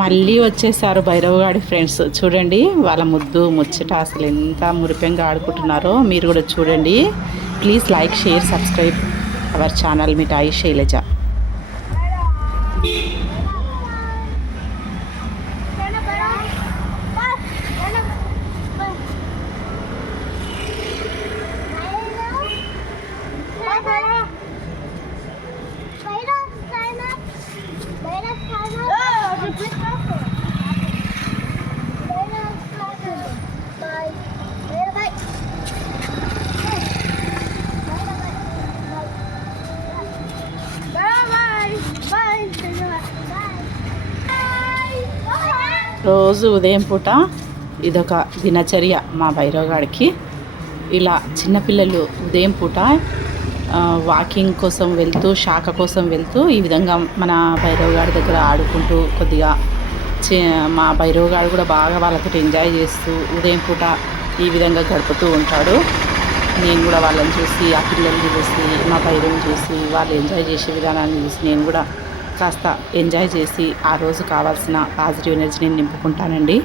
మళ్ళీ వచ్చేసారు భైరవగాడి ఫ్రెండ్స్. చూడండి వాళ్ళ ముద్దు ముచ్చట అసలు ఎంత మురిపెంగా ఆడుకుంటున్నారో మీరు కూడా చూడండి. Please like, share, subscribe our channel Mithai Shailaja. రోజు ఉదయం పూట ఇదొక దినచర్య మా భైరవగాడికి. ఇలా చిన్నపిల్లలు ఉదయం పూట వాకింగ్ కోసం వెళ్తూ, శాఖ కోసం వెళ్తూ ఈ విధంగా మన భైరవగాడి దగ్గర ఆడుకుంటూ కొద్దిగా మా భైరవగాడు కూడా బాగా వాళ్ళతో ఎంజాయ్ చేస్తూ ఉదయం పూట ఈ విధంగా గడుపుతూ ఉంటాడు. నేను కూడా వాళ్ళని చూసి, ఆ పిల్లల్ని చూసి, మా భైరవుని చూసి, వాళ్ళు ఎంజాయ్ చేసే విధానాన్ని చూసి నేను కూడా కాస్త ఎంజాయ్ చేసి ఆ రోజు కావాల్సిన పాజిటివ్ ఎనర్జీని నింపుకుంటానండి.